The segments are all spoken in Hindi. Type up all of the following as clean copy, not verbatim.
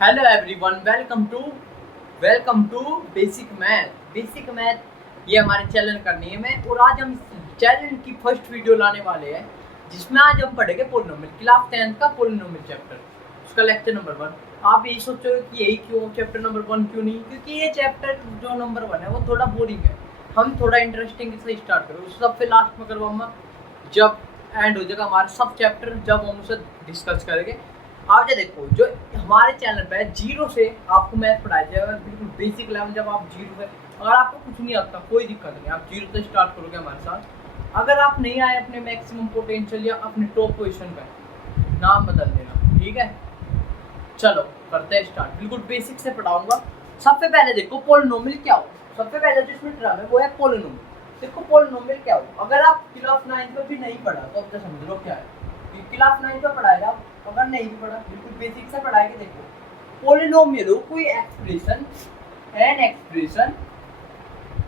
Hello everyone, welcome to basic math. ये हमारे चैनल का नेम है और आज हम इस चैनल की फर्स्ट वीडियो लाने वाले हैं जिसमें आज हम पढ़ेंगे पोलिनोमियल, क्लास 10th का पोलिनोमियल चैप्टर, उसका लेक्चर नंबर 1। आप यही सोचोगे कि यही क्यों चैप्टर नंबर 1 क्यों नहीं, क्योंकि ये चैप्टर जो नंबर 1 है वो थोड़ा बोरिंग है। हम थोड़ा इंटरेस्टिंग से स्टार्ट करो, उस सबसे लास्ट में करवाऊंगा जब एंड हो जाएगा हमारा सब चैप्टर, जब हम उसे डिस्कस करेंगे। आप जो देखो, जो हमारे चैनल पे जीरो से आपको मैथ पढ़ाया जाएगा, बिल्कुल बेसिक लेवल। जब आप जीरो से, अगर आपको कुछ नहीं आता कोई दिक्कत नहीं, आप जीरो से स्टार्ट करोगे हमारे साथ। अगर आप नहीं आए अपने मैक्सिमम पोटेंशियल या अपने टॉप पोजीशन पे, नाम बदल देना, ठीक है। चलो करते हैं स्टार्ट, बिल्कुल बेसिक से पढ़ाऊंगा। सबसे पहले देखो पोलिनोमियल क्या हो। सबसे पहले जो इसमें टर्म है वो है पोलिनोमियल। देखो पोलिनोमियल क्या हो, अगर आप क्लास 9 पे भी नहीं पढ़ा तो अब तो समझ लो क्या है। क्लास 9 पे पढ़ाएगा, अगर नहीं भी पढ़ा बिल्कुल बेसिक से पढ़ाएंगे। देखो पोलिनोमियल हो कोई एक्सप्रेशन, एन एक्सप्रेशन।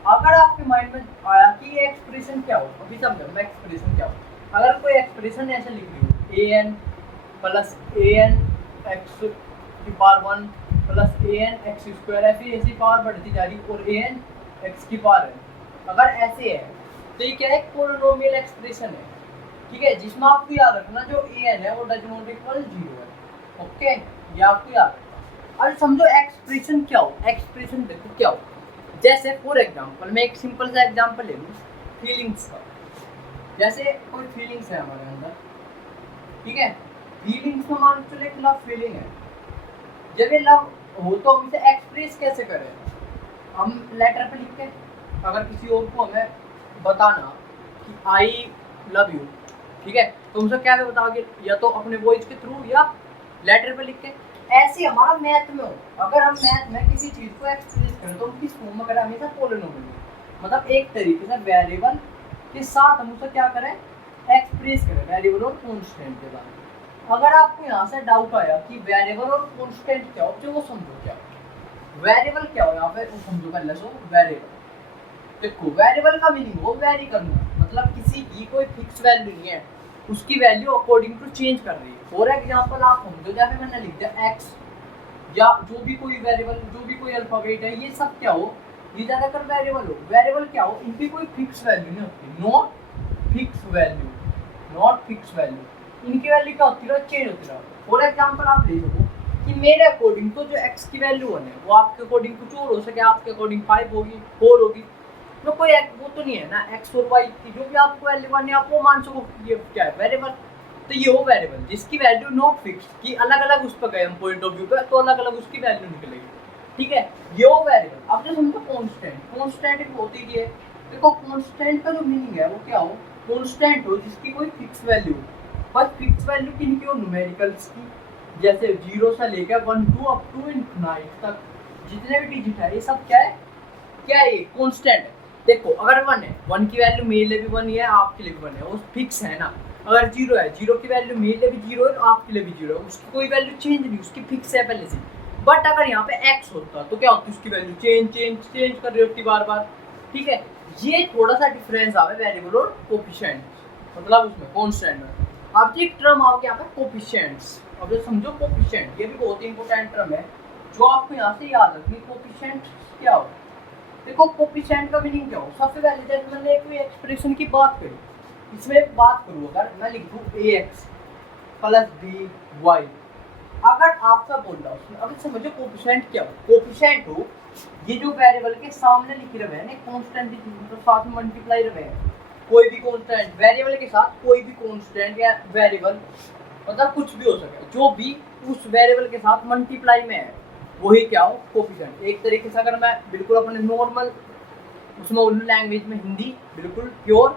अगर आपके माइंड में आया कि ये एक्सप्रेशन क्या हो, अभी समझो मैं एक्सप्रेशन क्या हो। अगर कोई एक्सप्रेशन ऐसे लिख रही हो, A N plus A N x की power 1 plus A N x square, ऐसी पावर बढ़ती जा रही और ए एन एक्स की पावर है, अगर ऐसे है तो ये क्या है, पोलिनोमियल एक्सप्रेशन है, ठीक है। जिसमें आपको याद रखना जो ए एन है वो डज नॉट इक्वल 0 है, ओके। ये आपको याद रखना। अब समझो एक्सप्रेशन क्या हो। एक्सप्रेशन देखो क्या हो, जैसे फॉर एग्जांपल मैं एक सिंपल सा एग्जांपल ले लूँ फीलिंग्स का। जैसे कोई फीलिंग्स है हमारे अंदर, ठीक है। फीलिंग्स को मान चले लव फीलिंग है। जब ये लव हो तो हम इसे एक्सप्रेस कैसे करें, हम लेटर पे लिख के, अगर किसी और को हमें बताना कि आई लव यू, ठीक है, तो उनसे क्या बताओगे, या तो अपने वॉइस के थ्रू या लेटर पे लिख के। ऐसे हमारा मैथ में हो, अगर हम मैथ में किसी चीज को एक्सप्रेस करें तो हम किस फॉर्म में करें, हमेशा पोलिनोमियल, मतलब एक तरीके से वेरिएबल के साथ हम उसे क्या करें, एक्सप्रेस करें, वेरिएबल और कांस्टेंट के साथ। अगर आपको यहाँ से डाउट आया कि वेरिएबल और कांस्टेंट क्या हो, तो वो समझो क्या वेरिएबल क्या हो। यहाँ पे वो समझो पहले सो वेरिएबल। देखो वेरिएबल का मीनिंग हो वेरी करना, मतलब किसी की कोई फिक्स वैल्यू नहीं है, उसकी वैल्यू अकॉर्डिंग टू चेंज कर रही है। फॉर एग्जांपल आप समझो, जैसे मैंने लिख दिया एक्स, या जो भी कोई वेरिएबल, जो भी कोई अल्फाबेट है, ये सब क्या हो, ये ज्यादातर वेरिएबल हो। वेरिएबल क्या हो, इनकी कोई फिक्स वैल्यू नहीं होती, not fix value, not fix value. इनकी वैल्यू क्या होती है, चेंज होती है। फॉर एग्जांपल आप ले सको कि मेरे अकॉर्डिंग तो जो एक्स की वैल्यू 1 है वो आपके अकॉर्डिंग कुछ और हो सके, आपके अकॉर्डिंग 5 होगी, 4 होगी, तो कोई वो तो नहीं है ना, एक्स और वाई की जो भी आपको वैल्यू 1 है आप वो मान सको ये क्या है, वेरिएबल। तो ये हो वेरिएबल जिसकी वैल्यू नॉट फिक्स, कि अलग अलग उस पर गए हम पॉइंट ऑफ व्यू पे, तो अलग अलग उसकी वैल्यू निकलेगी, ठीक है। ये हो वेरिएबल। अब जो समझो कांस्टेंट, कांस्टेंट एक होती है। देखो कांस्टेंट का जो मीनिंग है वो क्या हो, कांस्टेंट हो जिसकी कोई फिक्स वैल्यू हो। बस फिक्स वैल्यू किनकी हो, न्यूमेरिकल्स की, जैसे 0 से लेकर 1 2 अप टू इनफिनाइट तक जितने भी डिजिट है, ये सब क्या है, क्या है, ये कांस्टेंट है। देखो अगर 1 है, 1 की वैल्यू मेरे लिए भी 1 ही है, आपके लिए भी 1 है, वो फिक्स है ना। अगर 0 है, 0 की वैल्यू मेरे लिए भी 0 है, आपके लिए भी 0 है, उसकी कोई वैल्यू चेंज नहीं, उसकी फिक्स है पहले से। बट अगर यहाँ पे x होता तो क्या होती, उसकी वैल्यू चेंज कर रही होती बार बार, ठीक है। ये थोड़ा सा डिफरेंस आवे वेरिएबल और कोफिशिएंट, मतलब उसमें कांस्टेंट में। अब एक टर्म आओगे यहाँ पे कोफिशिएंट्स। अब ये समझो कोफिशिएंट, ये भी बहुत इंपॉर्टेंट टर्म है जो आपको यहाँ से याद रखनी। कोफिशिएंट क्या हो, देखो कोफिशिएंट का मीनिंग क्या हो। सबसे पहले जब मैंने कोई एक्सप्रेशन की बात करी, इसमें बात करूँ अगर मैं लिख दूँ ax प्लस बी वाई, अगर आपका बोल रहा हूँ, अगर समझो कोफिशिएंट क्या हो। कोफिशिएंट हो ये जो वेरिएबल के सामने लिख रहे हैं ना, कांस्टेंट तो साथ में मल्टीप्लाई रहे हैं, कोई भी कांस्टेंट वेरिएबल के साथ, कोई भी कांस्टेंट या वेरिएबल, मतलब कुछ भी हो सके, जो भी उस वेरिएबल के साथ मल्टीप्लाई में है वही क्या हो, कोफिशिएंट। एक तरीके से अगर मैं बिल्कुल अपने नॉर्मल उसमें उर्दू लैंग्वेज में, हिंदी बिल्कुल प्योर,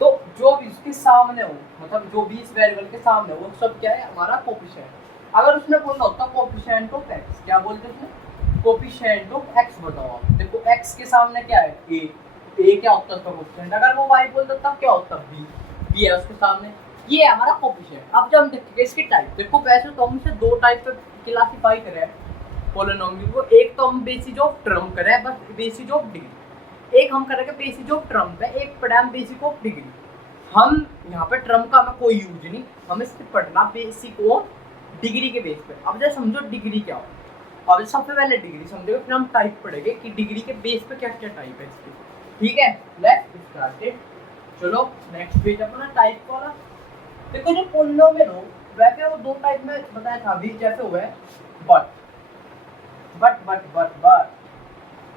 तो जो भी इसके सामने हो, मतलब जो भी इस वेरिएबल के सामने हो, वो सब क्या है, हमारा कोफिशिएंट। अगर उसने बोलना होता कोफिशिएंट ऑफ एक्स, क्या बोलते उसने, कोफिशिएंट ऑफ एक्स बताओ आप। देखो एक्स के सामने क्या है, ए क्या होता है उसका कोफिशिएंट। अगर वो वाई बोलता तब क्या होता, बी है उसके सामने, ये है हमारा कोफिशिएंट। अब जब हम देखेंगे इसकी टाइप, देखो वैसे तो हम इसे 2 टाइप पे क्लासिफाई करें पोलिनोमियल को। एक तो हम बेसिस ऑफ टर्म करें, बस बेसिस ऑफ डिग्री। एक हम करेंगे बेसिस ऑफ टर्म पे, एक पढ़ा हम बेसिक ऑफ डिग्री। हम यहाँ पे टर्म का हमें कोई यूज नहीं, हमें सिर्फ पढ़ना बेसिक ऑफ डिग्री के बेस पे। अब जैसे समझो डिग्री क्या हो, अब सबसे पहले डिग्री समझो, फिर हम टाइप पढ़ेंगे कि डिग्री के बेस पे क्या क्या टाइप है इसकी। ठीक है, लेट्स स्टार्ट इट। चलो नेक्स्ट पेज अपना टाइप वाला। देखो जो पोलिनोमियल हो वैसे वो दो टाइप में बताया था अभी, जैसे हुआ है बट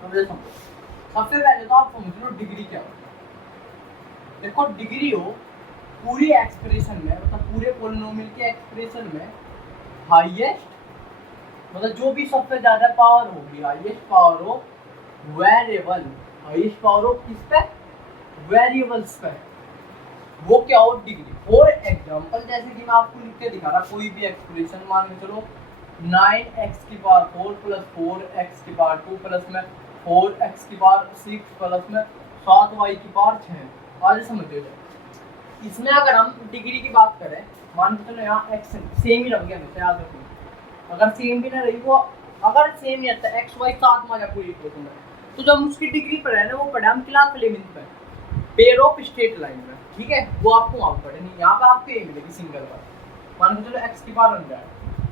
समझो। सबसे पहले तो आप समझ लो डिग्री क्या होती है। देखो डिग्री हो पूरी एक्सप्रेशन में, मतलब पूरे पोलिनोमियल के एक्सप्रेशन में हाईएस्ट, मतलब जो भी सबसे ज्यादा पावर होगी, हाईएस्ट पावर हो वेरिएबल, हाईएस्ट पावर हो किस पे, वेरिएबल्स पे, वो क्या हो डिग्री। फॉर एग्जांपल जैसे कि मैं आपको लिख के दिखा रहा, कोई भी एक्सप्रेशन मान के चलो 9x की पावर 4 प्लस 4x की पावर 2 प्लस में 4x की पावर 6 प्लस में 7y की पावर 6। आज समझिए इसमें अगर हम डिग्री की बात करें, मान के चलो यहाँ x सेम ही रह गया, हमेशा याद रखो, अगर सेम भी ना रही वो, अगर सेम ही आता x y साथ में पूरी इक्वेशन में, तो जब उसकी डिग्री पर है ना वो पढ़े हम क्लास 11 पे पेयर ऑफ स्ट्रेट लाइन में। ठीक है, वो आपको वहाँ पढ़े नहीं, यहाँ पे आपको ये मिलेगी सिंगल बार। मान के चलो x की पावर 100।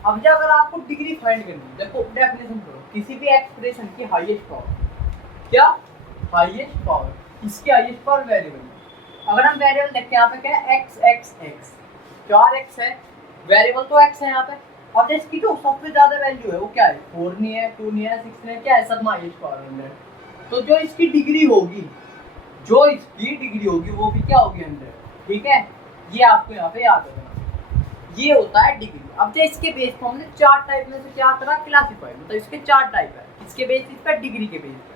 अब जब अगर आपको डिग्री फाइंड करनी है, देखो डेफिनेशन करो किसी भी एक्सप्रेशन की हाईएस्ट पावर, क्या हाईएस्ट पावर, इसकी हाईएस्ट पावर वेरिएबल। अगर हम वेरिएबल देखते हैं यहाँ पे क्या है x 4x है, वेरिएबल तो x है यहाँ पे। अब इसकी जो सबसे ज्यादा वैल्यू है वो क्या है, 4 नहीं है, 2 नहीं है, 6 नहीं है, क्या है, सब में हाईएस्ट पावर 100। तो जो इसकी डिग्री होगी, जो इसकी डिग्री होगी वो भी क्या होगी 100। ठीक है, ये आपको यहाँ पे याद रखना, ये होता है डिग्री। अब जो इसके बेस पर हमने 4 टाइप में से क्या करा, क्लासिफाई, मतलब इसके 4 टाइप है, इसके बेसिस पर डिग्री के बेस पे।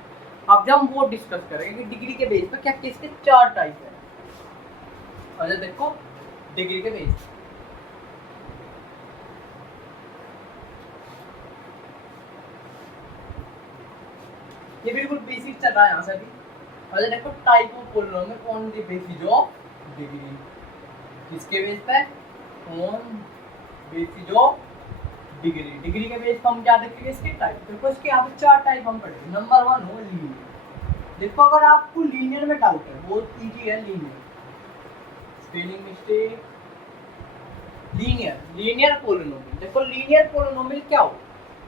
अब जब हम वो डिस्कस करेंगे कि डिग्री के बेस पर क्या किसके 4 टाइप है। अच्छा देखो डिग्री के बेस, ये बिल्कुल बेसिक चल रहा है यहाँ से भी। अच्छा देखो type of polynomial on the basis of degree, किसके बेस पे, on basis of degree. Degree के बेस पर हम क्या देखेंगे, इसके टाइप। देखो इसके यहाँ पे 4 टाइप हम पढ़ेंगे। नंबर 1 हो लीनियर। देखो अगर आपको लीनियर में डाउट है, बहुत इजी है linear, spelling mistake, linear polynomial. देखो लीनियर पोलिनोमियल क्या हो,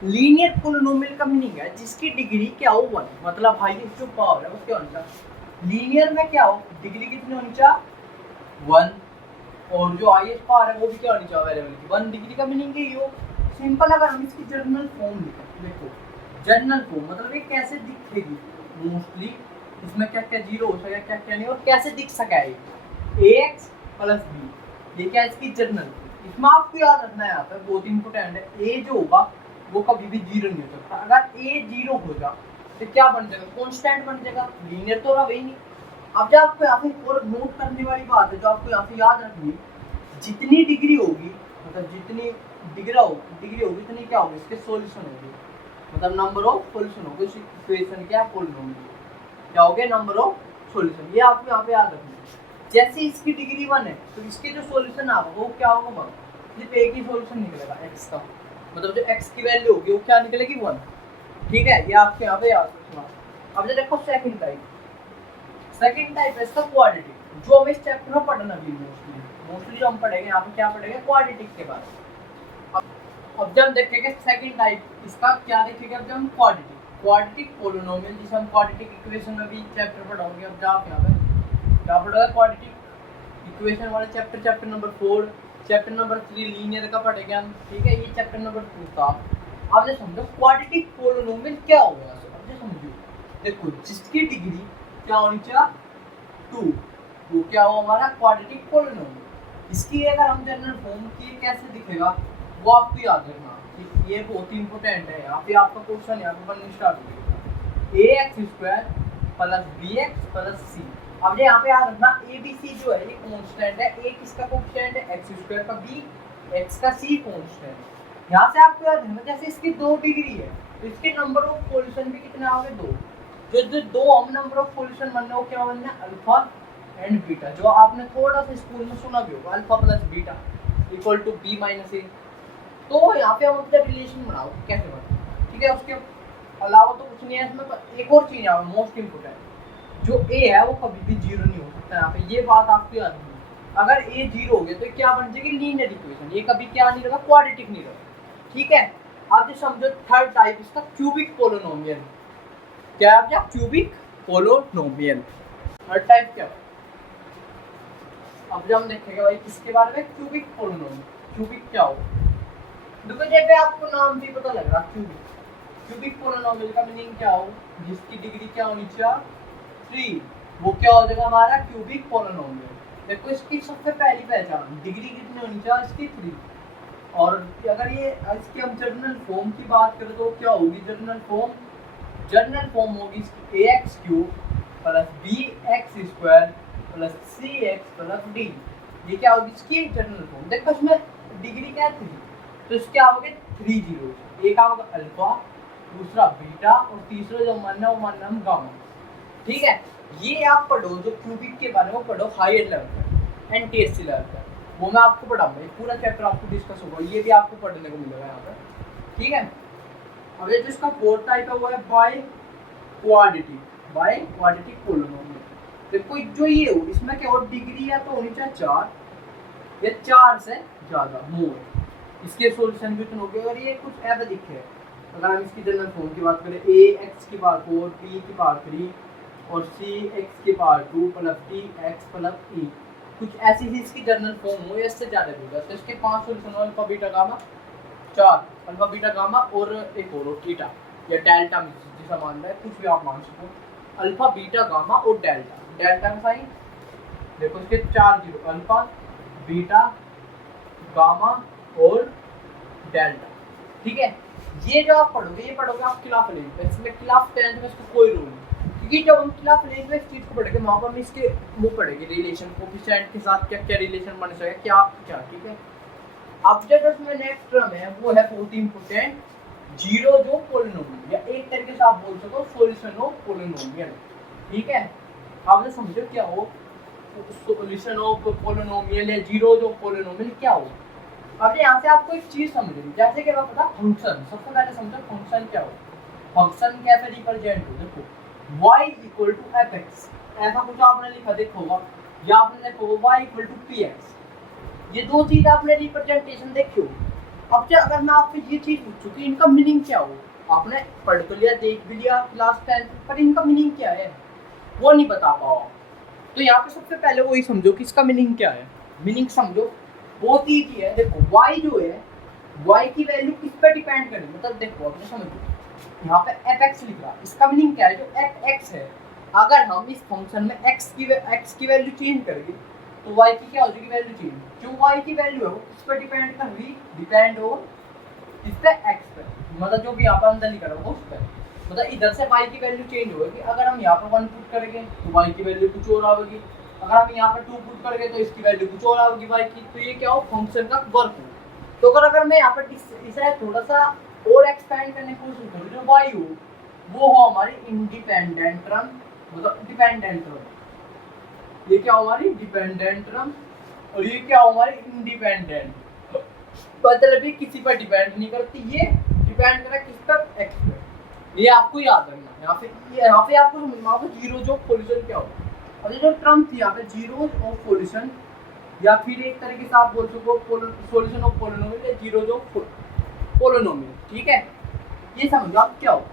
लीनियर पोलिनोमियल का मीनिंग है जिसकी डिग्री क्या हो 1, मतलब हाईएस्ट जो पावर है वो क्या होनी चाहिए। लीनियर में क्या हो, डिग्री कितनी होनी चाहिए 1, और जो हाईएस्ट पावर है वो भी क्या होनी चाहिए वेरिएबल की 1। डिग्री का मीनिंग यही हो। सिंपल अगर हम इसकी जर्नल फॉर्म लिखें, देखो जर्नल फॉर्म मतलब ये कैसे दिखेगी, मोस्टली इसमें क्या क्या जीरो हो सके, क्या क्या नहीं, और कैसे दिख सका है ax प्लस b, ये क्या इसकी जर्नल। इसमें आपको याद रखना है यहाँ पे बहुत इंपॉर्टेंट है, ए जो होगा वो कभी भी जीरो नहीं हो सकता। अगर ए जीरो होगा तो क्या बन जाएगा, कॉन्स्टेंट बन जाएगा, लीनियर तो रहा ही नहीं। अब जब आपको यहाँ पे और नोट करने वाली बात है जो आपको यहाँ पे याद रखनी है, जितनी डिग्री होगी, मतलब जितनी डिग्री होगी इतनी क्या होगी, इसके सॉल्यूशन होगी, मतलब नंबर ऑफ सॉल्यूशन होगी इस इक्वेशन क्या पोलिनोमियल, क्या हो गया नंबर ऑफ सॉल्यूशन। ये आपको यहाँ पे याद रखना है। जैसे इसकी डिग्री 1 है तो इसके जो सॉल्यूशन आएगा वो क्या होगा, सिर्फ एक ही सॉल्यूशन निकलेगा x का, मतलब जो x की वैल्यू होगी वो क्या निकलेगी 1। ठीक है, ये आपके यहाँ पे याद रखना। अब जो देखो सेकंड टाइप है इसका क्वाड्रेटिक, जो हम इस चैप्टर में पढ़ना भी मोस्टली जो हम पढ़ेंगे यहाँ पे क्या पढ़ेंगे, क्वाड्रेटिक के बारे में। अब जब देखेंगे सेकंड टाइप इसका क्या देखेंगे, अब जब हम क्वाड्रेटिक पोलिनोमियल, जिसे हम क्वाड्रेटिक इक्वेशन में भी चैप्टर पढ़ाओगे। अब जाओ यहाँ पे क्या पढ़ोगे, क्वाड्रेटिक इक्वेशन वाले chapter number 4, chapter number 3 linear का पढ़ेंगे हम। ठीक है, ये चैप्टर नंबर 2 था। अब जो समझो क्वाड्रेटिक पोलिनोमियल क्या हो गया, अब जो समझो देखो जिसकी डिग्री क्या होनी चाहिए 2, वो क्या हो हमारा क्वाड्रेटिक पोलिनोमियल। इसकी अगर हम जनरल फॉर्म की कैसे दिखेगा वो आपको याद रखना, ये बहुत ही इंपॉर्टेंट है। यहाँ पे आपका क्वेश्चन यहाँ पे बनने स्टार्ट हो गया, ax² plus bx plus c। अब यहाँ पे याद रखना abc जो है ये कांस्टेंट है, a किसका कांस्टेंट है, x² का b, x का c कांस्टेंट। यहाँ से आपको याद रखना जैसे इसकी 2 डिग्री है तो इसके नंबर ऑफ सॉल्यूशन भी कितने आ गए 2। जो 2 हम नंबर ऑफ सॉल्यूशन बनने वो क्या बनना है, अल्फा एंड बीटा, जो आपने थोड़ा सा स्कूल में सुना भी होगा, alpha plus beta equal to b minus a। तो यहाँ पे हम अपना रिलेशन बनाओ कैसे बनाओ। ठीक है, उसके अलावा तो कुछ नहीं है इसमें, पर एक और चीज़ यहाँ मोस्ट इम्पोर्टेंट, जो a है वो कभी भी जीरो नहीं हो सकता। यहाँ पे ये बात आपको याद रखनी, अगर ए जीरो हो गया तो क्या बन जाएगी लीनियर इक्वेशन, ये कभी क्या नहीं रहेगा, क्वाड्रेटिक नहीं रहेगा। ठीक है, आप जो समझो थर्ड टाइप इसका क्यूबिक पोलिनोमियल। क्या है क्या, क्यूबिक पोलिनोमियल। थर्ड टाइप क्या है, अब जब हम देखेंगे भाई किसके बारे में, क्यूबिक पोलिनोमियल। क्यूबिक क्या हो, देखो जैसे आपको नाम भी पता लग रहा, क्यूबिक। क्यूबिक पोलिनोमियल का मीनिंग क्या हो, जिसकी डिग्री क्या होनी चाहिए 3, वो क्या हो जाएगा हमारा क्यूबिक पोलिनोमियल। देखो इसकी सबसे पहली पहचान, डिग्री कितनी होनी चाहिए इसकी 3। और अगर ये इसकी हम जर्नल फॉर्म की बात करें तो क्या होगी जर्नल फॉर्म, जर्नल फॉर्म होगी इसकी ax cube plus bx square plus cx plus d। ये क्या होगी इसकी जर्नल फॉर्म। देखो इसमें डिग्री क्या है 3, तो इसके आओगे 3 जीरो, एक आओगे अल्फा, दूसरा बीटा और तीसरा जो मानना वो मानना हम गामा। ठीक है, ये आप पढ़ो जो क्यूबिक के बारे में पढ़ो हायर लेवल पर, एनटीएससी लेवल पर, वो मैं आपको पढ़ाऊंगा, पूरा चैप्टर आपको डिस्कस होगा, ये भी आपको पढ़ने को मिलेगा यहाँ पर। ठीक है, अब ये जो इसका फोर्थ टाइप है वो है बाय क्वाड्रेटिक पोलिनोमियल। देखो जो ये हो इसमें क्या हो, डिग्री या तो होनी चाहिए 4 या 4 से ज़्यादा मोर, इसके सॉल्यूशन भी हो गए। और ये कुछ ऐसा दिखे, अगर हम इसकी जनरल फॉर्म की बात करें a x की पावर 4 b की पावर 3 और c x की power 2 plus d x plus e, कुछ ऐसी ही इसकी जनरल फॉर्म हो या इससे ज़्यादा भी होगा। तो इसके 5 solution alpha beta gamma, 4 alpha beta gamma और एक और थीटा या डेल्टा में जिसे मान रहा है, कुछ भी आप मान सको, अल्फा बीटा गामा और डेल्टा। डेल्टा का साइन देखो इसके 4 जीरो, अल्फा बीटा गामा और डेल्टा। ठीक है, ये जो आप पढ़ोगे ये पढ़ोगे आप खिलाफ लेंज पे, इसमें खिलाफ टेंथ में इसको कोई रूल नहीं, क्योंकि जब हम खिलाफ लेंज में इस चीज़ को पढ़ेंगे वहाँ पर हम इसके वो पढ़ेंगे रिलेशन, कोफिशिएंट के साथ क्या क्या रिलेशन बन सके क्या क्या। ठीक है, अब जो इसमें नेक्स्ट टर्म है वो है बहुत इंपॉर्टेंट, जीरो जो पोलिनोमियल, या एक तरीके से आप बोल सको सॉल्यूशन ऑफ पोलिनोमियल। ठीक है, आप समझो क्या हो सॉल्यूशन ऑफ पोलिनोमियल या जीरो जो पोलिनोमियल क्या हो। अब यहाँ से आपको एक चीज समझनी, जैसे कि मैं पता फंक्शन, सबसे पहले समझो फंक्शन क्या हो, फंक्शन कैसे रिप्रेजेंट हो। देखो y equal to f x, ऐसा कुछ आपने लिखा देखोगा, या आपने देखोगा y equal to p x, ये दो चीज आपने रिप्रेजेंटेशन देखी हो। अब क्या अगर मैं आपसे ये चीज पूछूं कि इनका मीनिंग क्या हो, आपने पढ़ तो लिया देख भी लिया क्लास 10, पर इनका मीनिंग क्या है वो नहीं बता पाओ। तो यहाँ पे सबसे पहले वही समझो कि इसका मीनिंग क्या है। मीनिंग समझो बहुत ईजी है, देखो y जो है y की वैल्यू किस पे डिपेंड करेगी, मतलब देखो आपने समझो यहाँ पे fx लिख रहा, इसका मीनिंग क्या है, जो fx है अगर हम इस फंक्शन में x की वैल्यू चेंज करेंगे तो y की क्या हो जाएगी वैल्यू चेंज, जो y की वैल्यू है वो किस पे डिपेंड कर रही, डिपेंड हो इस पे x पे, मतलब जो भी यहाँ पर अंदर लिखा होगा उस पर, मतलब इधर से y की वैल्यू चेंज होगी। अगर हम यहाँ पर 1 पुट करेंगे तो y की वैल्यू कुछ और आएगी, अगर हम यहाँ पर 2 पुट करेंगे तो इसकी वैल्यू कुछ और आएगी y की। तो ये क्या हो फंक्शन का वर्क हो। तो अगर मैं यहाँ पर इसे थोड़ा सा और एक्सपेंड करने की कोशिश करूँ, जो y हो वो हो हमारी इंडिपेंडेंट टर्म, मतलब डिपेंडेंट टर्म, ये क्या हो हमारी डिपेंडेंट टर्म और ये क्या हो हमारी इंडिपेंडेंट, मतलब ये किसी पर डिपेंड नहीं करती, ये डिपेंड करा किस पर x पर। ये आपको याद रखना, यहाँ पे आपको समझना होगा जीरो जो सॉल्यूशन क्या होगा। और ये जो टर्म थी यहाँ पे जीरो ऑफ सॉल्यूशन, या फिर एक तरीके से आप बोल सको सॉल्यूशन ऑफ पोलिनोमियल या जीरो जो पोलिनोमियल। ठीक है, ये समझो आप क्या हो,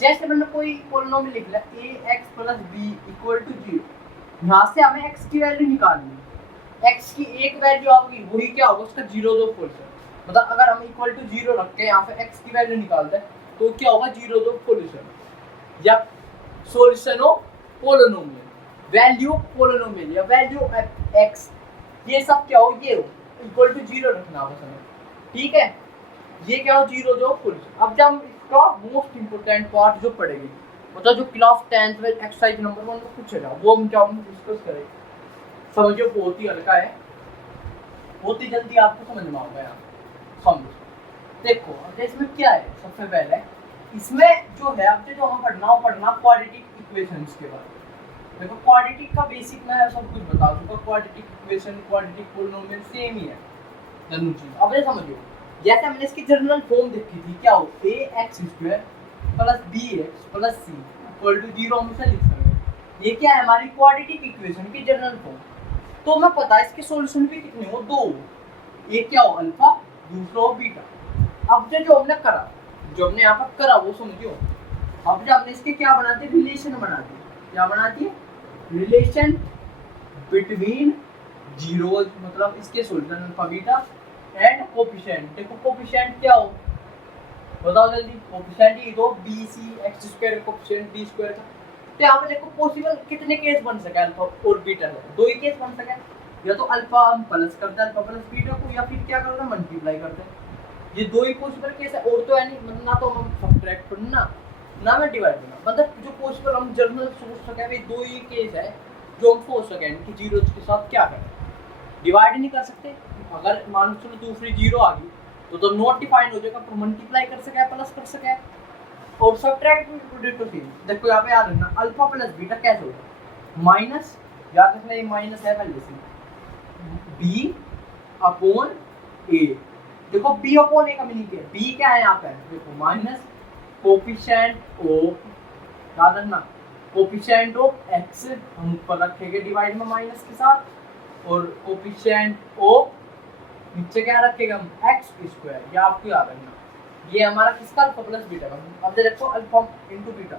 जैसे मैंने कोई पोलिनोमियल लिख लिया ax plus b equal to 0, यहाँ से हमें x की वैल्यू निकालनी है, x की एक वैल्यू आएगी वही क्या होगा उसका जीरो जो सॉल्यूशन, मतलब अगर हम इक्वल टू 0 रख के यहाँ पे x की वैल्यू निकालते हैं तो क्या होगा जीरो जो सॉल्यूशन या solution of polynomial, value polynomial या वैल्यू x, ये सब क्या हो ये हो इक्वल टू 0 रखना बस हमें। ठीक है, ये क्या हो जीरो जो सॉल्यूशन। अब जब हम इसका मोस्ट इंपोर्टेंट पार्ट जो पढ़ेंगे, मतलब जो क्लास 10th में एक्सरसाइज नंबर 1 में पूछेगा वो हम क्या डिस्कस करेंगे, समझो बहुत ही हल्का है, बहुत ही जल्दी आपको समझ में आएगा यार। समझो देखो अब इसमें क्या है, सबसे पहले इसमें जो है अब जो हमें पढ़ना क्वाड्रेटिक इक्वेशंस के बारे में। देखो क्वाड्रेटिक का बेसिक मैं सब कुछ बता दूंगा, quadratic equation quadratic polynomial same ही है दोनों चीज। अब ये समझो जैसे हमने इसकी जनरल फॉर्म देखी थी, क्या हो ax square plus bx plus c equal to 0 हम इसे लिख सकते हैं। ये क्या है हमारी क्वाड्रेटिक इक्वेशन की जनरल फॉर्म। तो हमें पता है इसके सॉल्यूशन भी कितने हो, दो, एक क्या हो अल्फा, दूसरा हो बीटा। अब जो हमने करा, जो हमने यहाँ पर करा वो समझियो। अब जो हमने इसके क्या बना दिए, रिलेशन बना दिए। क्या बना दिए, रिलेशन बिटवीन जीरोज, मतलब इसके solution alpha beta and coefficient. देखो कोफिशिएंट क्या हो, बताओ जल्दी। कोफिशिएंट ये दो b c x square coefficient d square का। तो यहाँ पे देखो पॉसिबल कितने केस बन सके अल्फा और बीटा का, दो ही केस बन सके। या तो अल्फा हम प्लस करते हैं अल्फा प्लस बीटा को, या फिर क्या करते हैं मल्टीप्लाई करते हैं। ये दो ही पॉसिबल केस है, और तो है नहीं। मतलब ना तो हम सब्ट्रैक्ट करना ना मैं डिवाइड करना, मतलब जो पॉसिबल हम जनरल सोच सके भाई दो ही केस है जो हम सोच सके कि जीरो के साथ क्या करें। डिवाइड नहीं कर सकते, अगर मान लो दूसरी जीरो आ गई तो नॉट डिफाइंड हो जाएगा, तो मल्टीप्लाई कर सके प्लस कर सके और सब्ट्रैक्ट भी प्रोडक्ट। देखो यहाँ पे याद रखना अल्फा प्लस बीटा कैसे होगा, माइनस, याद रखना ये माइनस है पहले से, बी अपॉन ए। देखो बी अपॉन ए का मीनिंग क्या है, बी क्या है यहाँ पे, देखो माइनस कोफिशिएंट ऑफ, याद रखना कोफिशिएंट ऑफ एक्स हम ऊपर रखेंगे डिवाइड में माइनस के साथ, और कोफिशिएंट ऑफ नीचे क्या रखेगा हम एक्स स्क्वायर। ये आपको याद रखना, ये हमारा किसका अल्फा प्लस बीटा का। अब देखो alpha into beta,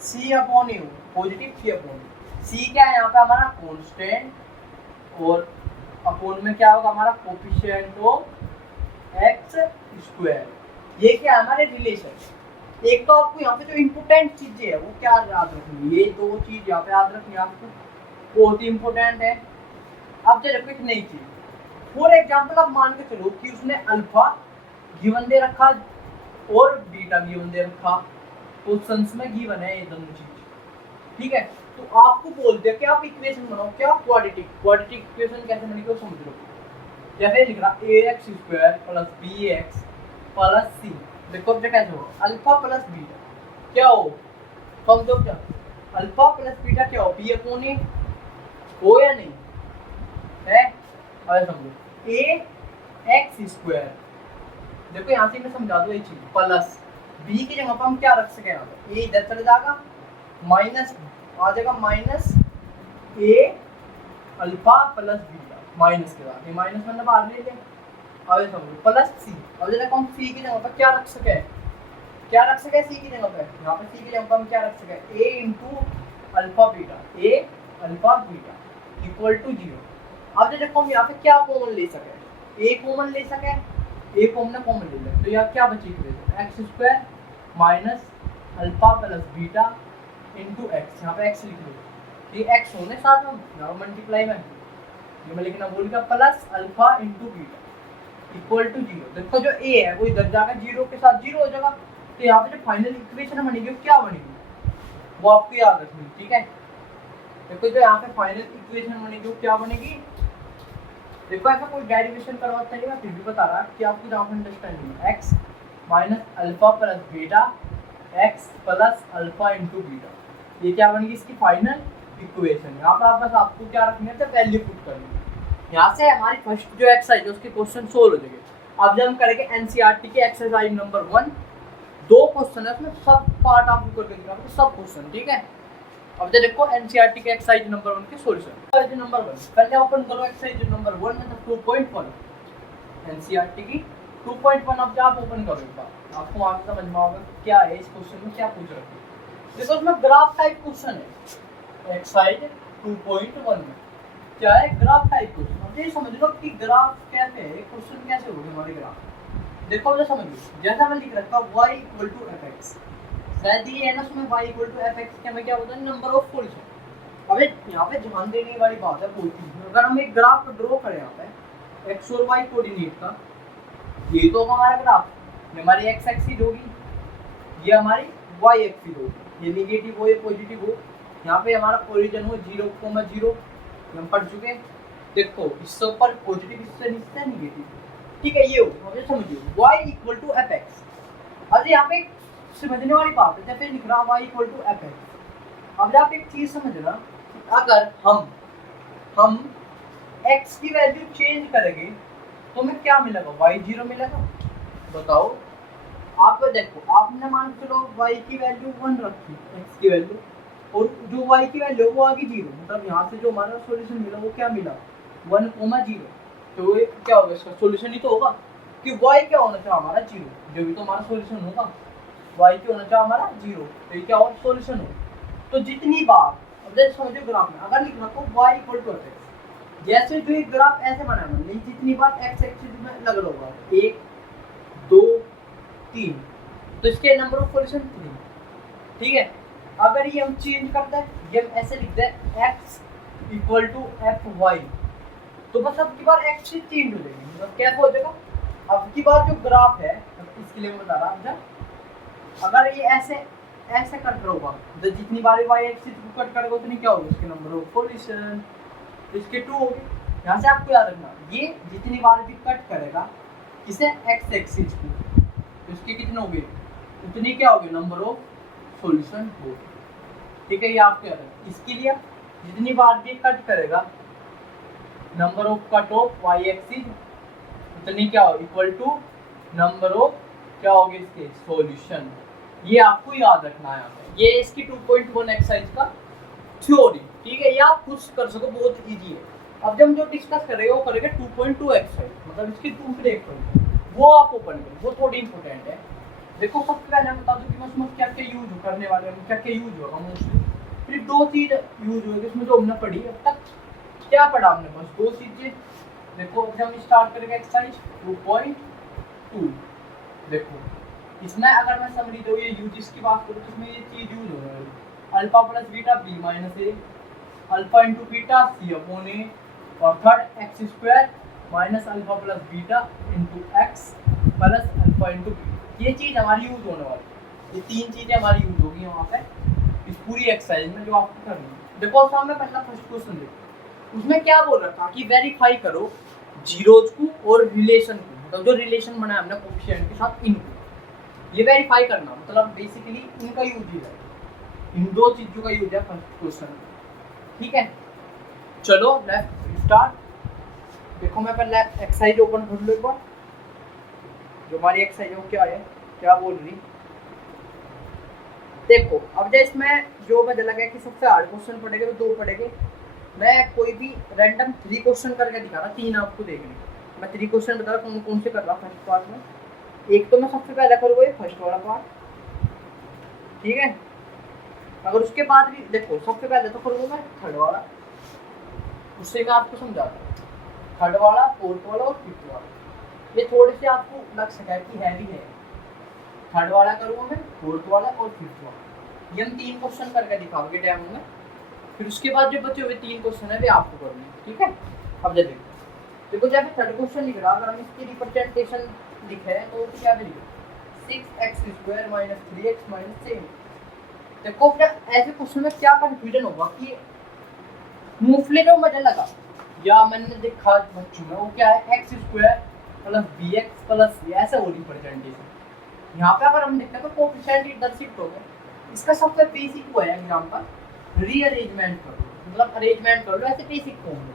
c upon u positive c upon, c क्या है यहाँ पे हमारा कांस्टेंट, और अपॉन में क्या होगा हमारा कोफिशिएंट ऑफ एक्स स्क्वायर। ये क्या है हमारे रिलेशन। एक तो आपको यहाँ पे जो इम्पोर्टेंट चीजें है वो क्या याद रखनी, ये दो चीज यहाँ पे याद रखनी आपको, बहुत ही इम्पोर्टेंट है। अब देखो एक नई चीज, फॉर एग्जाम्पल आप मान के चलो कि उसने अल्फा गिवन दे रखा और बीटा गिवन दे रखा, क्वेश्चंस में गिवन है ये दोनों चीज, ठीक है। तो आपको बोलते हैं कि आप इक्वेशन बनाओ, क्या क्वाड्रेटिक इक्वेशन कैसे बनेगी समझ लो। जैसे लिख रहा ax square plus bx plus c, देखो अब कैसे हो अल्फा प्लस बीटा क्या हो, समझो क्या अल्फा प्लस बीटा क्या हो, b अपॉन a हो या नहीं है। अरे समझो a x स्क्वायर, देखो यहाँ से मैं समझा दूँ एक चीज, प्लस b की जगह पर हम क्या रख सके, a इधर चले जाएगा, माइनस आ जाएगा minus a alpha plus beta, minus के बाद ये माइनस मतलब बाहर ले ले, अब समझो प्लस c। अब देखो हम c की जगह पर क्या रख सके, क्या रख सके c की जगह पर, यहाँ पे c की जगह पर हम क्या रख सके, a into alpha beta, a alpha beta equal to 0। अब देखो हम यहाँ पे क्या कॉमन ले सके, a कॉमन ले सके, a कॉमन ले ले, तो यहाँ क्या बची x square minus alpha plus beta into x, यहाँ पे x लिख लो, ये x होने साथ में मल्टीप्लाई में ये मैं लिखना भूल गया, plus alpha into beta equal to 0। देखो जो a है वो इधर जाकर 0 के साथ 0 हो जाएगा, तो यहाँ पे जो फाइनल इक्वेशन बनेगी वो क्या बनेगी वो आपको याद रखनी, ठीक है। देखो जो यहाँ पे फाइनल इक्वेशन बनेगी वो क्या बनेगी, देखो ऐसा कोई डेरिवेशन करवाता है मैं फिर भी बता रहा कि आपको जहाँ पे अंडरस्टैंडिंग है, x minus alpha plus beta x plus alpha into beta, ये क्या बनेगी इसकी फाइनल इक्वेशन। यहाँ पर बस आपको क्या रखनी है, वैल्यू पुट करनी है। यहाँ से हमारी फर्स्ट जो एक्सरसाइज है उसके क्वेश्चन सोल्व हो जाएंगे। अब जब हम करेंगे एनसीईआरटी के एक्सरसाइज नंबर 1, दो क्वेश्चन है उसमें सब पार्ट आपको करके दिखाऊंगा, सब क्वेश्चन, ठीक है। अब देखो एनसीईआरटी के एक्सरसाइज नंबर 1 के सॉल्यूशन। एक्सरसाइज नंबर 1 पहले ओपन करो, एक्सरसाइज नंबर 1 में 2.1 एनसीईआरटी की 2.1। अब आप ओपन करो एक बार, आपको वहां से समझ में आएगा क्या है इस क्वेश्चन में क्या पूछ रखा है। देखो इसमें ग्राफ टाइप क्वेश्चन है एक्सरसाइज 2.1 में, क्या है ग्राफ टाइप क्वेश्चन। अब ये समझ लो कि ग्राफ कैसे है, क्वेश्चन कैसे होगा हमारे ग्राफ। देखो मुझे समझ लो, जैसा मैं लिख रखा y इक्वल टू fx, शायद ये है ना उसमें y इक्वल टू fx के में क्या होता है नंबर ऑफ पोल्स। अब यहाँ पे ध्यान देने वाली बात है कोई चीज, अगर हम एक ग्राफ ड्रॉ करें यहाँ पे x और y कोऑर्डिनेट का, ये तो हमारा ग्राफ, ये हमारी x एक्सिस होगी, ये हमारी y एक्सिस होगी, ये नेगेटिव हो या पॉजिटिव हो, यहाँ पे हमारा ओरिजिन हो 0,0 हम पढ़ चुके। देखो इससे ऊपर पॉजिटिव, इससे नीचे नेगेटिव, ठीक है। ये हो मुझे समझिए y इक्वल टू fx। अब यहाँ पे समझने वाली बात है, जैसे लिख रहा y इक्वल टू fx। अब आप एक चीज समझना, अगर हम x की वैल्यू चेंज करेंगे तो हमें क्या मिलेगा, y 0 मिलेगा। बताओ आप देखो, आपने मान के चलो y की वैल्यू 1 रखी, x की वैल्यू, और जो y की वैल्यू वो आ गई 0, मतलब यहाँ से जो हमारा सॉल्यूशन मिला वो क्या मिला 1,0, तो ये क्या होगा, इसका सॉल्यूशन ही तो होगा कि y क्या होना चाहिए हमारा 0, जो भी तो हमारा सॉल्यूशन होगा y क्या होना चाहिए हमारा 0, तो ये क्या होगा सॉल्यूशन हो। तो जितनी बार, अब जैसे समझो ग्राफ में अगर लिखना तो y इक्वल टू x, जैसे जो एक ग्राफ ऐसे बनाया हमने, जितनी बार x एक्सिस में लग होगा 1 2 3, तो इसके नंबर ऑफ सॉल्यूशन 3, ठीक है। अगर ये हम चेंज करते हैं, ये हम ऐसे लिखते हैं x equal to f y, तो बस अब की बार x चेंज हो जाएगी, मतलब क्या हो जाएगा अब की बार जो ग्राफ है, इसके लिए मैं बता रहा हूँ, अगर ये ऐसे ऐसे कट रहा होगा तो जितनी बार y एक्सिस को कट करेगा उतनी क्या होगी इसके नंबर ऑफ सॉल्यूशन, इसके 2 हो गए। यहाँ से आपको याद रखना ये जितनी बार भी कट करेगा किसे x एक्सिस को, तो इसके कितने हो गए उतनी क्या होगी नंबर ऑफ सॉल्यूशन हो, ठीक है। ये आपको याद रखना, इसके लिए जितनी बार भी कट करेगा number of cut off y axis उतनी क्या हो इक्वल टू नंबर ऑफ क्या होगी इसके सॉल्यूशन, ये आपको याद रखना है। ये इसकी 2.1 एक्सरसाइज का थ्योरी, ठीक है, ये आप खुद कर सको, बहुत इजी है। अब जब हम जो डिस्कस करेंगे वो करेंगे 2.2 एक्सरसाइज, मतलब इसकी दूसरे एक्सरसाइज, वो आप ओपन करें, वो थोड़ी इंपॉर्टेंट है। देखो सबसे पहले मैं बता दूं कि उसमें क्या क्या यूज करने वाले हैं, क्या क्या यूज होगा मोस्टली, फिर 2 चीज यूज होगी इसमें जो हमने पढ़ी अब तक। क्या पढ़ा हमने, बस 2 चीजें। देखो जब हम स्टार्ट करेंगे एक्सरसाइज 2.2, देखो इसमें अगर मैं समरी दो ये यूज इसकी बात करूँ तो इसमें ये चीज यूज हो रहा है alpha plus beta b minus a, alpha into beta c upon a, और third x square minus alpha plus beta into x plus alpha into b, ये चीज़ हमारी यूज होने वाली है। ये 3 चीज़ें हमारी यूज होगी वहाँ पे इस पूरी एक्सरसाइज में जो आपको करनी है। देखो सामने पहला फर्स्ट क्वेश्चन देखो, उसमें क्या बोल रहा था कि वेरीफाई करो जीरोज को और रिलेशन को, मतलब जो रिलेशन बनाया हमने कोफिशिएंट के साथ इनको, ये वेरीफाई करना, मतलब बेसिकली इनका यूज है, इन 2 चीजों का यूज है फर्स्ट क्वेश्चन, ठीक है। चलो लेट्स स्टार्ट। देखो मैं पहले एक्सरसाइज ओपन कर लूँ एक बार, जो हमारी एक्सरसाइज है क्या है, क्या बोल रही। देखो अब जैसे इसमें जो मुझे लगा कि सबसे हार्ड क्वेश्चन पढ़ेंगे तो 2 पढ़ेंगे, मैं कोई भी रैंडम 3 क्वेश्चन करके दिखा रहा, 3 आपको देखने, मैं 3 क्वेश्चन बता रहा कौन कौन से कर रहा फर्स्ट पार्ट में। एक तो मैं सबसे पहले करूँगा ये फर्स्ट वाला पार्ट, ठीक है। अगर उसके बाद भी देखो सबसे पहले तो करूँगा मैं थर्ड वाला, उससे मैं आपको समझाता हूँ, थर्ड वाला फोर्थ वाला और फिफ्थ वाला, ये थोड़े से आपको लग सका है कि हैवी है। थर्ड वाला करूँगा मैं, फोर्थ वाला और फिफ्थ वाला, ये हम 3 क्वेश्चन करके दिखाओगे डेमो में, फिर उसके बाद जो बचे हुए 3 क्वेश्चन है वे आपको करने हैं, ठीक है। अब जब देखो जब थर्ड क्वेश्चन लिख रहा, अगर हम इसकी रिप्रेजेंटेशन लिखे तो क्या लिखे 6x square minus 3x minus 7। देखो फिर ऐसे क्वेश्चन में क्या कंफ्यूजन होगा कि मूवफले जो मुझे लगा या मैंने देखा बच्चों में, वो क्या है x square plus bx plus c, ऐसे हो रिप्रेजेंटेशन। यहाँ पे अगर हम देखते हैं तो कोफिशिएंट इधर शिफ्ट हो गए, इसका सबसे बेसिक वो है एग्जांपल रीअरेंजमेंट करो, मतलब अरेंजमेंट कर लो ऐसे बेसिक फॉर्म में।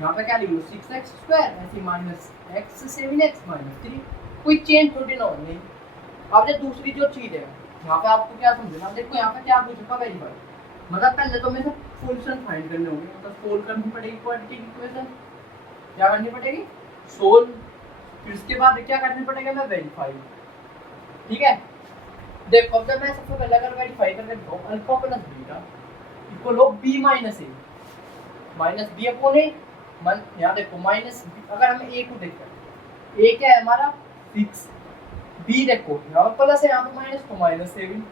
यहाँ पे क्या लिख लो 6x स्क्वायर ऐसे माइनस x 7x माइनस 3, कोई चेंज थोड़ी ना होनी। अब जो दूसरी जो चीज़ है यहाँ पे आपको क्या समझना, देखो यहाँ पे क्या पूछा वेरीफाई, मतलब पहले तो मेरे सॉल्यूशन फाइंड करने होंगे, मतलब सोल्व करनी पड़ेगी क्वाड्रेटिक इक्वेशन, क्या करनी पड़ेगी सोल्व, फिर उसके बाद क्या करनी पड़ेगा मैं वेरीफाई, ठीक है। देखो जब मैं सबसे पहले अगर वेरीफाई करके दो अल्फा प्लस बीटा इक्वल हो बी माइनस ए माइनस बी अपॉन ए, यहाँ देखो माइनस, अगर हम ए को देखते हैं ए क्या है हमारा 6, बी देखो यहाँ पर प्लस है, यहाँ पर माइनस तो माइनस 7,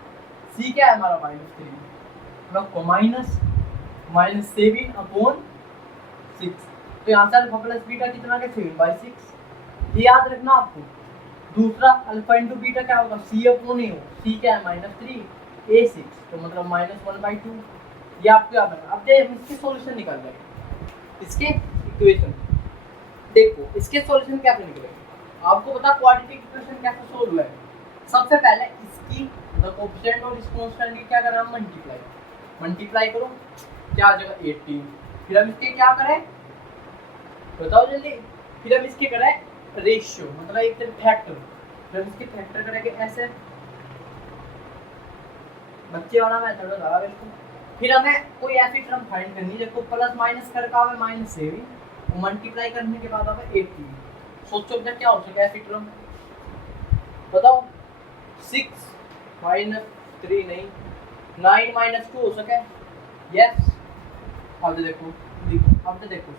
सी क्या है हमारा माइनस 3, मतलब माइनस माइनस 7 अपॉन 6, तो यहाँ से अल्फा प्लस बीटा कितना है 7/6, ये याद रखना आपको। दूसरा अल्फा इंटू बीटा क्या होगा सी अपॉन ए, सी क्या है माइनस 3 ए 6, तो मतलब माइनस 1/2, ये आपको याद रखना। अब हम इसके सॉल्यूशन निकाल रहे हैं, इसके इक्वेशन देखो, इसके सॉल्यूशन कैसे निकलेंगे आपको पता, क्वाड्रेटिक इक्वेशन कैसे सोल्व हुआ है। सबसे पहले इसकी मतलब कोएफिशिएंट और इस कांस्टेंट की क्या करना, मल्टीप्लाई करो, क्या आ जाएगा 18, फिर हम इसके क्या करें बताओ जल्दी, फिर हम इसके करें रेशियो, मतलब एक तरह फैक्टर, फिर हम इसके फैक्टर करेंगे ऐसे, बच्चे वाला मेथड लगा बिल्कुल। फिर हमें कोई ऐसी टर्म फाइंड करनी है जिसको प्लस माइनस करके आवे -7 वो मल्टीप्लाई करने के बाद आता है 18। सोचो बेटा क्या हो सके ऐसी टर्म, बताओ। 6 माइनस 3 नहीं, 9 माइनस 2 हो सके, यस। अब देखो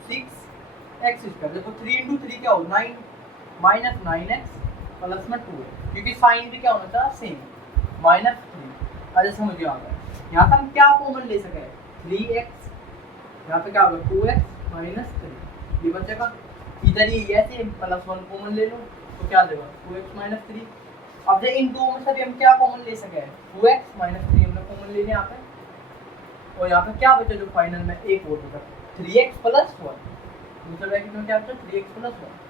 6x², देखो 3 इंटू 3 क्या हो, 9 माइनस 9x प्लस में 2 है, क्योंकि साइन भी क्या होना चाहिए सेम, माइनस 3। अच्छा समझिए आ गया। यहाँ से हम क्या कॉमन ले सके, 3x, यहाँ पे क्या होगा 2x माइनस 3, ये बचेगा। इधर ये ऐसे प्लस 1 कॉमन ले लो तो क्या देगा 2x माइनस 3। अब से इन दो में से हम क्या कॉमन ले सके, 2x माइनस 3 हमने कॉमन ले लिया यहाँ पे, और यहाँ पे क्या बचा जो फाइनल में एक और होगा 3x प्लस 1, दूसरे ब्रैकेट में क्या बचा 3x प्लस 1।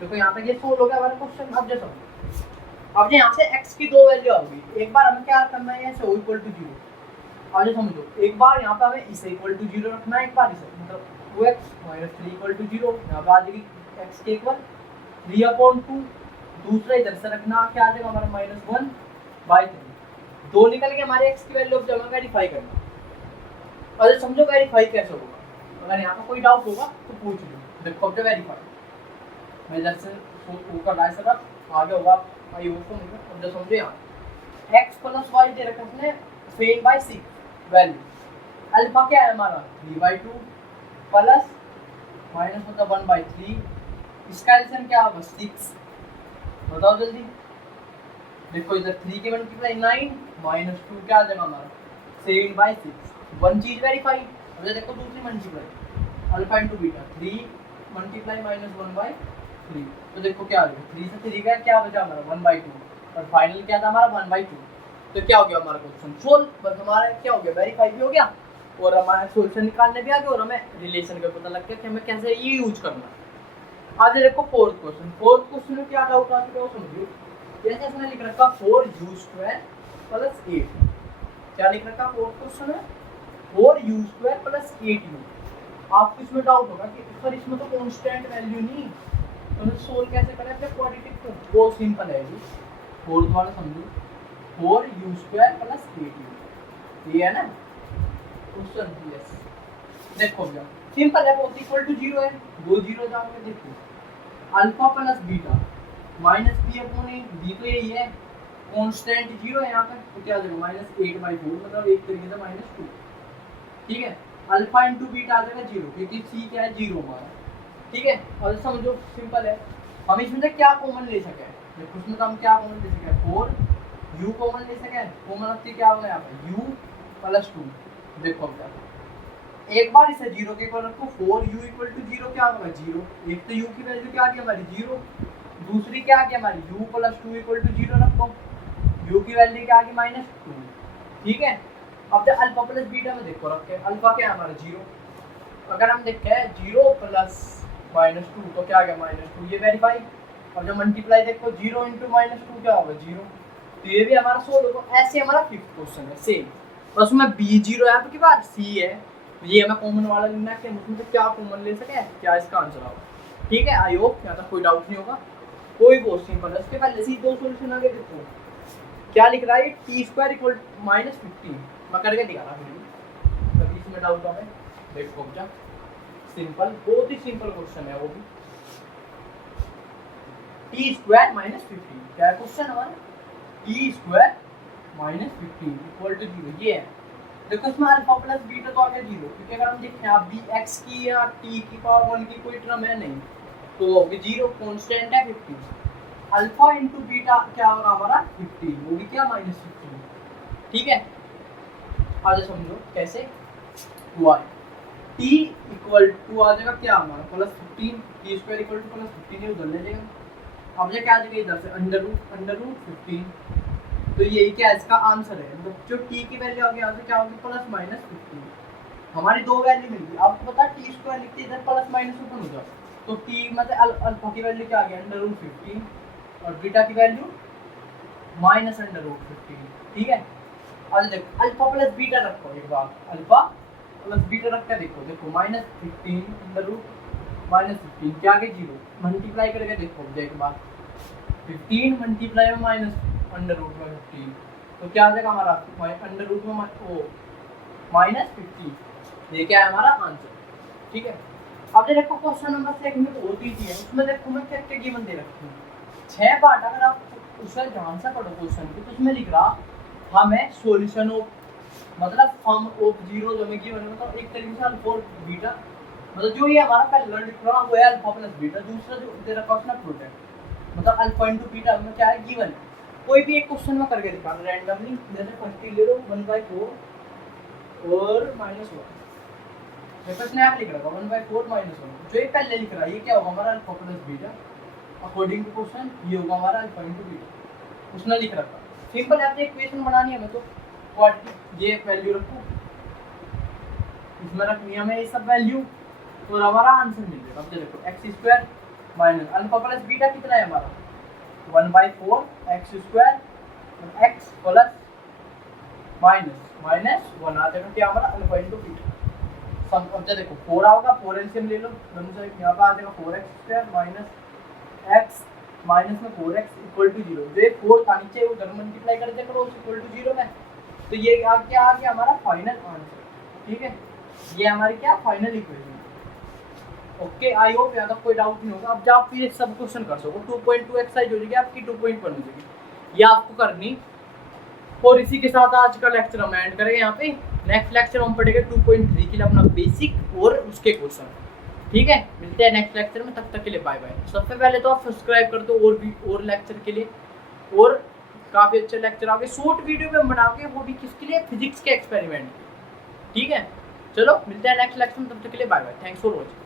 देखो यहाँ तक ये सोल्व हो गया हमारा क्वेश्चन। अब जैसा अब यहाँ से x की दो वैल्यू होगी, एक बार हमें क्या करना है ऐसे o इक्वल टू 0, अब जो समझो एक बार यहाँ पे हमें इसे इक्वल टू 0 रखना है, एक बार इसे मतलब 2x माइनस 3 इक्वल टू 0, यहाँ पे आ जाएगी x के इक्वल 3/2, दूसरा इधर से रखना क्या आ जाएगा हमारा -1/3, दो निकल के हमारे x की वैल्यू अब जमा वेरीफाई करना। और समझो वेरीफाई कैसे होगा, अगर यहाँ पर कोई डाउट होगा तो पूछ लो। देखो अब वेरीफाई मैं इधर से ऊपर लाए सर आगे होगा आई होप तो नहीं। अब जो समझो यहाँ x प्लस y दे रखा अपने 7/6 वैल्यू, अल्फा क्या है हमारा 3/2 प्लस माइनस होता 1/3, इसका एलसीएम क्या होगा 6, बताओ जल्दी। देखो इधर 3 के मल्टीप्लाई 9 माइनस 2 क्या आ जाएगा हमारा 7/6, वन चीज वेरीफाई। अब देखो दूसरी multiply alpha into beta 3 multiply minus 1/3, तो देखो क्या आ गया 3 से 3 का क्या बचा हमारा 1/2, और फाइनल क्या था हमारा 1/2। तो क्या हो गया हमारा क्वेश्चन सोल्व, बस हमारा क्या हो गया वेरीफाई भी हो गया और हमारा सॉल्यूशन निकालने भी आ गया और हमें रिलेशन का पता लग गया कि हमें कैसे ये यूज करना है। आज देखो फोर्थ क्वेश्चन में क्या डाउट आ चुका है वो समझिए। जैसे इसमें लिख रखा 4u² प्लस 8, क्या लिख रखा फोर्थ क्वेश्चन है 4u² प्लस 8u। आपको इसमें डाउट होगा कि सर इसमें तो कांस्टेंट वैल्यू नहीं, तो मैं सोल्व कैसे करें अपने क्वाड्रेटिक को, बहुत सिंपल है जी। फोर्थ वाला समझो 4u² प्लस 8u, ये है ना क्वेश्चन। यस देखो भैया सिंपल है, बहुत इक्वल टू 0 है, दो जीरो जाओगे। देखो alpha plus beta minus b/8, b तो यही है कांस्टेंट 0 है यहाँ पर, तो क्या आ जाएगा -8/4, मतलब एक तरीके से -2, ठीक है। अल्फा इंटू बीटा आ जाएगा 0, क्योंकि c क्या है 0 हमारा, ठीक है। और समझो सिंपल है, हम इसमें से क्या कॉमन ले सके, देखो इसमें तो हम क्या कॉमन ले सके 4u कॉमन ले सके, कॉमन रखते क्या होगा यहाँ पे u प्लस 2। देखो क्या एक बार इसे 0 के इक्वल रखो 4u इक्वल टू 0 क्या होगा 0, एक तो u की वैल्यू क्या आ गई हमारी 0, दूसरी क्या आ गई हमारी u प्लस 2 इक्वल टू 0 रखो, u की वैल्यू क्या आ गई -2, ठीक है। अब जब अल्फा प्लस बीटा में देखो रख के अल्फा क्या है हमारा 0, अगर हम देखते हैं 0 प्लस -2 तो क्या आ गया -2, ये वेरीफाई। और जब मल्टीप्लाई देखो 0 इंटू -2 क्या होगा 0, तो ये भी हमारा सोल्व होगा। ऐसे हमारा फिफ्थ क्वेश्चन है सेम, बस उसमें b0 है आपके पास c है, ये हमें कॉमन वाला लेना है कि उसमें से क्या कॉमन ले सके, क्या इसका आंसर होगा, ठीक है। आई होप यहाँ तक कोई डाउट नहीं होगा, कोई बहुत सिंपल है। इसके पहले से दो सॉल्यूशन आगे देखो क्या लिख रहा है t² इक्वल -15, मैं करके दिखा रहा हूँ कभी इसमें डाउट हमें। देखो क्या सिंपल, बहुत ही सिंपल क्वेश्चन है वो भी, t² -15 क्या है क्वेश्चन हमारा, t² -15 इक्वल टू 0, ये है। देखो इसमें अल्फा प्लस बीटा तो आ गया 0, क्योंकि अगर हम देखें आप भी x की या t की पावर 1 की कोई टर्म है नहीं, तो होगी 0, कांस्टेंट है 15। अल्फा इंटू बीटा क्या होगा हमारा 15, वो भी क्या -15, ठीक है। आगे समझो कैसे हुआ है, t इक्वल टू आ जाएगा क्या हमारा +15, t² इक्वल टू +15 उधर ले जाएगा। अब ये क्या आ जाएगा इधर से अंडर रूट 15, तो यही क्या इसका आंसर है, मतलब जो t की वैल्यू आ गई यहाँ से क्या होगी +-15, हमारी दो वैल्यू मिल गई। आपको पता t² लिखते इधर प्लस माइनस ऊपर हो जाए, तो t मतलब अल्फा की वैल्यू क्या आ गई अंडर रूट 15 और बीटा की वैल्यू -√15, ठीक है। अब देखो अल्फा प्लस बीटा रखो एक बार, अल्फा प्लस बीटा रख कर देखो, देखो -15 अंडर रूट -15 क्या आ गया 0, मल्टीप्लाई करके देखो एक बार 15 मल्टीप्लाई में माइनस अंडर रूट में 15, तो क्या आ जाएगा हमारा अंडर रूट में -15, ये क्या है हमारा आंसर, ठीक है। अब देखो क्वेश्चन नंबर 6 में बहुत ईजी है, उसमें देखो मैं क्या गिवन दे रखी हूँ 6 पार्ट। अगर आप उसे ध्यान से पढ़ो क्वेश्चन को तो उसमें लिख रहा हमें सॉल्यूशन ऑफ मतलब सम ऑफ जीरो जो में गिवन है, मतलब एक तरीके से अल्फा और बीटा, मतलब जो ये हमारा पहला लिख रहा वो है अल्फा प्लस बीटा, दूसरा जो तेरा क्वेश्चन प्रूफ मतलब अल्फा इनटू बीटा में क्या है गिवन है। कोई भी एक क्वेश्चन में करके दिखा रैंडमली, जैसे फर्स्ट ले लो 1/4 और -1, देखो इसने आप लिख रहा है 1/4 -1, जो ये पहले लिख रहा है ये क्या होगा हमारा alpha plus beta, according to question ये होगा हमारा अल्फा इनटू बीटा, उसने लिख रखा। सिंपल है, आपने इक्वेशन बनानी है हमें तो ये वैल्यू रखो, इसमें रखनी है हमें ये सब वैल्यू, तो हमारा आंसर मिल जाएगा। अब देखो x² minus alpha plus beta कितना है हमारा 1/4 x² x प्लस माइनस 1 आ जाएगा क्या हमारा अल्फा इनटू बीटा। सम अब देखो 4 आओगा, 4 एलसीएम ले लो, दोनों से यहाँ पे आ जाएगा 4x² माइनस x माइनस में 4x इक्वल टू 0, जो 4 था नीचे वो उधर मल्टीप्लाई कर दिया करो इक्वल टू 0 में, तो ये क्या आ गया हमारा फाइनल आंसर। ठीक है, ये हमारी क्या final equation. Okay, I hope यहाँ तक कोई डाउट नहीं होगा। अब जब आप ये सब क्वेश्चन कर सको 2.2 एक्सरसाइज हो जाएगी आपकी, 2.1 हो जाएगी, ये आपको करनी। और इसी के साथ आज का लेक्चर हम एंड करेंगे यहाँ पे। नेक्स्ट लेक्चर हम पढ़ेंगे 2.3 के लिए अपना बेसिक और उसके क्वेश्चन। ठीक है, मिलते हैं नेक्स्ट लेक्चर में, तब तक के लिए बाय बाय। सबसे पहले तो आप सब्सक्राइब कर दो और भी और लेक्चर के लिए, और काफ़ी अच्छे लेक्चर आगे शॉर्ट वीडियो में बनाओगे, वो भी किसके लिए, फिजिक्स के एक्सपेरिमेंट के। ठीक है, चलो मिलते हैं नेक्स्ट लेक्चर में, तब तक के लिए bye bye, thanks for watching.